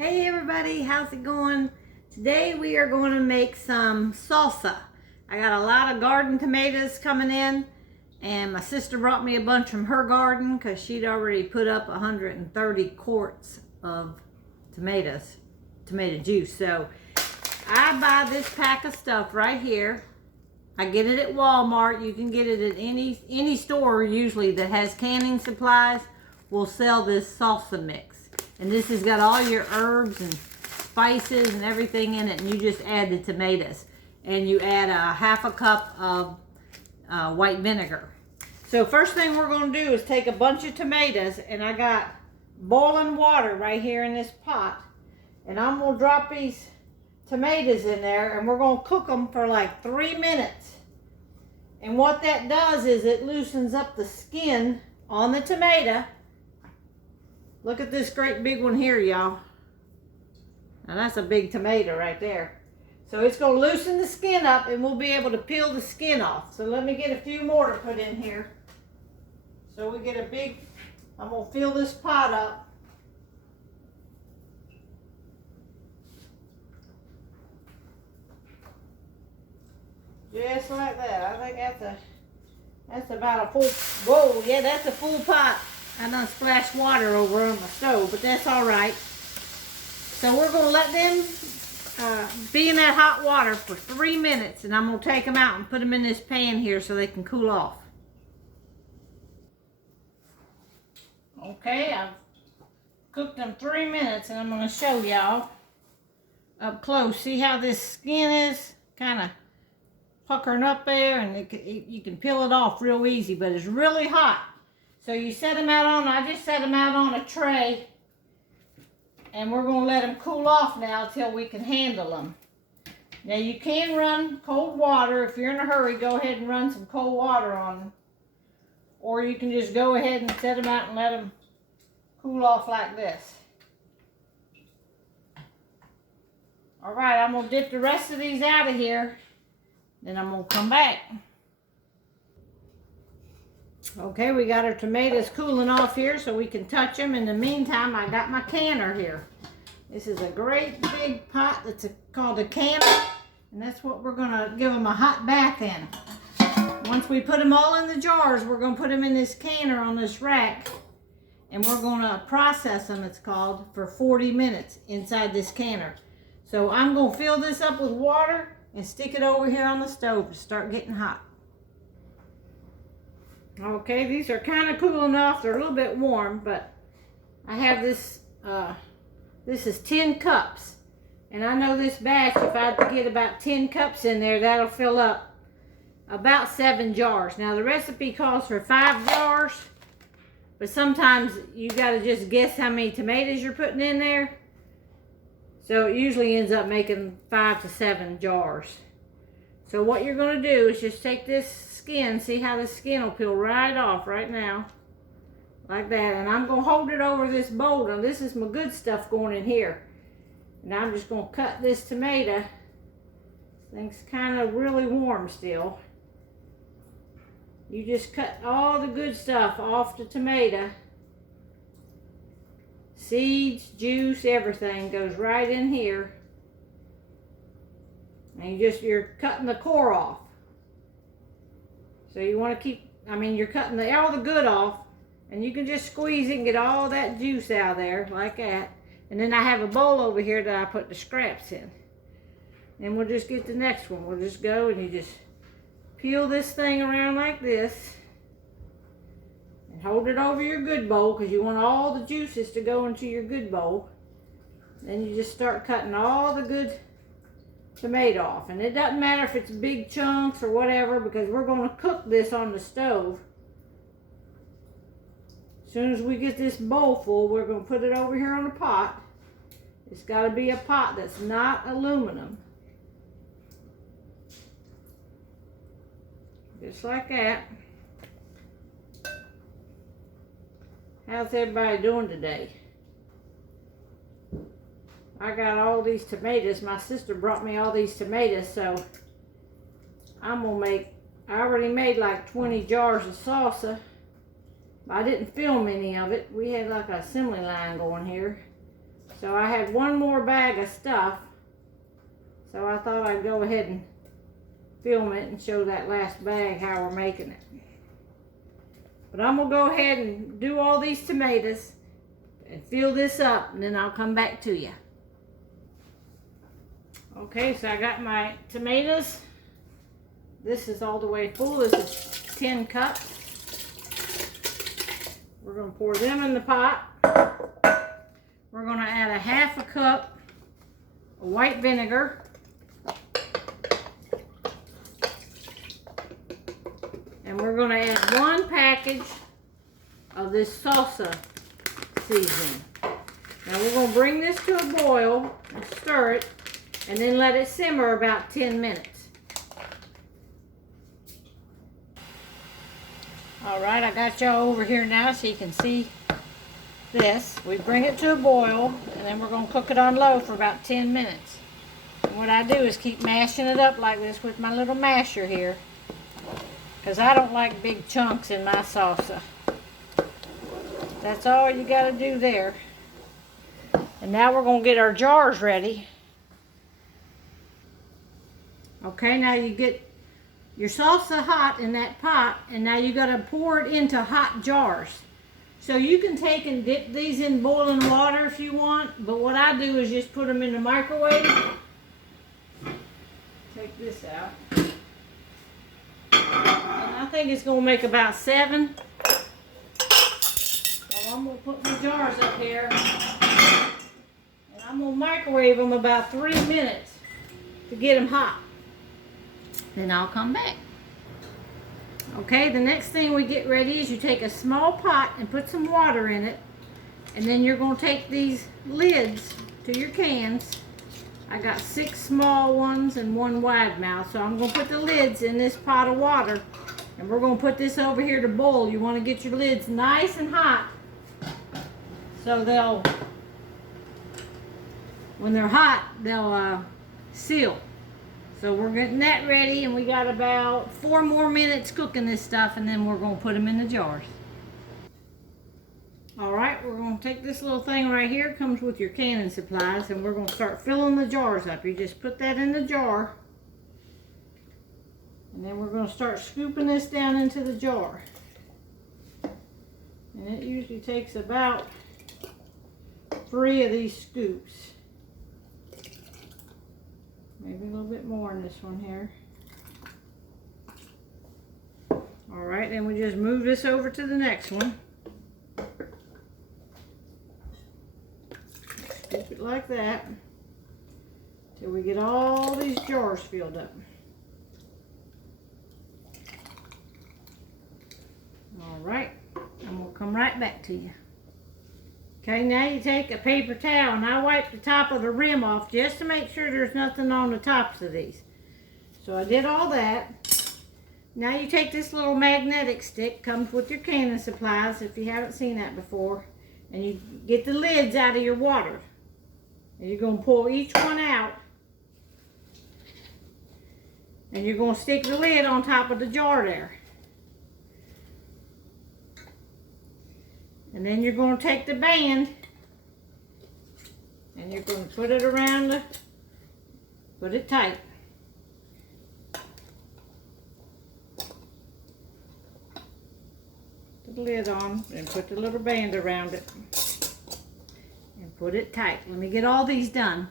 Hey everybody, how's it going? Today we are going to make some salsa. I got a lot of garden tomatoes coming in, and my sister brought me a bunch from her garden because she'd already put up 130 quarts of tomato juice. So I buy this pack of stuff right here. I get it at Walmart. You can get it at any store usually that has canning supplies will sell this salsa mix. And this has got all your herbs and spices and everything in it, and you just add the tomatoes. And you add a half a cup of white vinegar. So first thing we're going to do is take a bunch of tomatoes, and I got boiling water right here in this pot. And I'm going to drop these tomatoes in there, and we're going to cook them for like 3 minutes. And what that does is it loosens up the skin on the tomato. Look at this great big one here, y'all. Now that's a big tomato right there. So it's going to loosen the skin up, and we'll be able to peel the skin off. So let me get a few more to put in here. So we get a big, I'm going to fill this pot up. Just like that. I think that's about a full, whoa, yeah, that's a full pot. I done splashed water over on my stove, but that's all right. So we're going to let them be in that hot water for 3 minutes, and I'm going to take them out and put them in this pan here so they can cool off. Okay, I've cooked them 3 minutes, and I'm going to show y'all up close. See how this skin is kind of puckering up there, and you can peel it off real easy, but it's really hot. So you set them out on, I just set them out on a tray, and we're going to let them cool off now until we can handle them. Now you can run cold water. If you're in a hurry, go ahead and run some cold water on them. Or you can just go ahead and set them out and let them cool off like this. Alright, I'm going to dip the rest of these out of here. Then I'm going to come back. Okay, we got our tomatoes cooling off here so we can touch them. In the meantime, I got my canner here. This is a great big pot that's called a canner, and that's what we're going to give them a hot bath in. Once we put them all in the jars, we're going to put them in this canner on this rack, and we're going to process them, it's called, for 40 minutes inside this canner. So I'm going to fill this up with water and stick it over here on the stove to start getting hot. Okay, these are kind of cool enough. They're a little bit warm, but I have this, this is 10 cups. And I know this batch, if I get about 10 cups in there, that'll fill up about 7 jars. Now, the recipe calls for 5 jars, but sometimes you got to just guess how many tomatoes you're putting in there. So it usually ends up making 5 to 7 jars. So what you're going to do is just take this skin, see how the skin will peel right off right now, like that. And I'm going to hold it over this bowl. Now this is my good stuff going in here. And I'm just going to cut this tomato. This thing's kind of really warm still. You just cut all the good stuff off the tomato. Seeds, juice, everything goes right in here. And you're cutting the core off. So you want to keep, you're cutting all the good off, and you can just squeeze it and get all that juice out of there like that. And then I have a bowl over here that I put the scraps in. And we'll just get the next one. We'll just go and you just peel this thing around like this. And hold it over your good bowl because you want all the juices to go into your good bowl. Then you just start cutting all the good tomato off. And it doesn't matter if it's big chunks or whatever, because we're going to cook this on the stove. As soon as we get this bowl full, we're going to put it over here on the pot. It's got to be a pot that's not aluminum. Just like that. How's everybody doing today? I got all these tomatoes. My sister brought me all these tomatoes, so I'm gonna make, I already made like 20 jars of salsa. I didn't film any of it. We had like an assembly line going here. So I had one more bag of stuff. So I thought I'd go ahead and film it and show that last bag how we're making it. But I'm gonna go ahead and do all these tomatoes and fill this up, and then I'll come back to you. Okay, so I got my tomatoes. This is all the way full. This is 10 cups. We're gonna pour them in the pot. We're gonna add a half a cup of white vinegar. And we're going to add 1 package of this salsa seasoning. Now we're going to bring this to a boil and stir it, and then let it simmer about 10 minutes. Alright, I got y'all over here now so you can see this. We bring it to a boil, and then we're going to cook it on low for about 10 minutes. And what I do is keep mashing it up like this with my little masher here, because I don't like big chunks in my salsa. That's all you got to do there. And now we're going to get our jars ready. Okay, now you get your salsa hot in that pot, and now you got to pour it into hot jars. So you can take and dip these in boiling water if you want, but what I do is just put them in the microwave. Take this out. I think it's going to make about 7. So I'm going to put my jars up here. And I'm going to microwave them about 3 minutes to get them hot. Then I'll come back. Okay, the next thing we get ready is you take a small pot and put some water in it. And then you're going to take these lids to your cans. I got 6 small ones and 1 wide mouth. So I'm going to put the lids in this pot of water. And we're going to put this over here to boil. You want to get your lids nice and hot, so they'll, when they're hot, they'll seal. So we're getting that ready, and we got about 4 more minutes cooking this stuff, and then we're going to put them in the jars. Alright, we're going to take this little thing right here. It comes with your canning supplies, and we're going to start filling the jars up. You just put that in the jar. And then we're going to start scooping this down into the jar. And it usually takes about 3 of these scoops. Maybe a little bit more in this one here. Alright, then we just move this over to the next one. Scoop it like that till we get all these jars filled up. Alright, and we'll come right back to you. Okay, now you take a paper towel, and I wipe the top of the rim off just to make sure there's nothing on the tops of these. So I did all that. Now you take this little magnetic stick, comes with your canning supplies if you haven't seen that before, and you get the lids out of your water. And you're going to pull each one out, and you're going to stick the lid on top of the jar there. And then you're going to take the band and you're going to put it around put it tight. Put the lid on and put the little band around it and put it tight. Let me get all these done.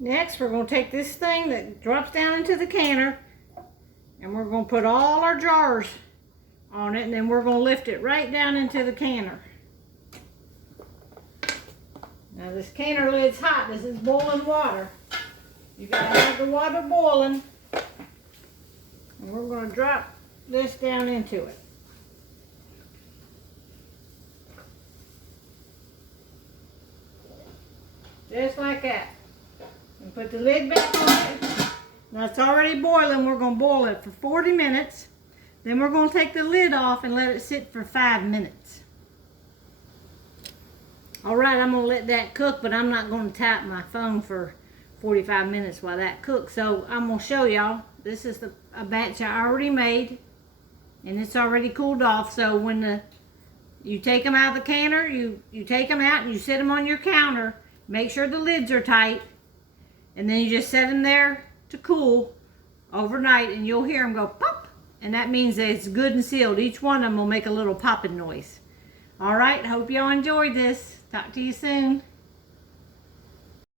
Next, we're going to take this thing that drops down into the canner, and we're going to put all our jars on it, and then we're going to lift it right down into the canner. Now this canner lid's hot. This is boiling water. You gotta have the water boiling, and we're going to drop this down into it. Just like that. And put the lid back on it. Now it's already boiling. We're going to boil it for 40 minutes. Then we're going to take the lid off and let it sit for 5 minutes. Alright, I'm going to let that cook, but I'm not going to tap my phone for 45 minutes while that cooks. So I'm going to show y'all. This is a batch I already made, and it's already cooled off. So when You take them out of the canner, you take them out and you set them on your counter. Make sure the lids are tight. And then you just set them there to cool overnight and you'll hear them go pop. And that means that it's good and sealed. Each one of them will make a little popping noise. All right, hope y'all enjoyed this. Talk to you soon.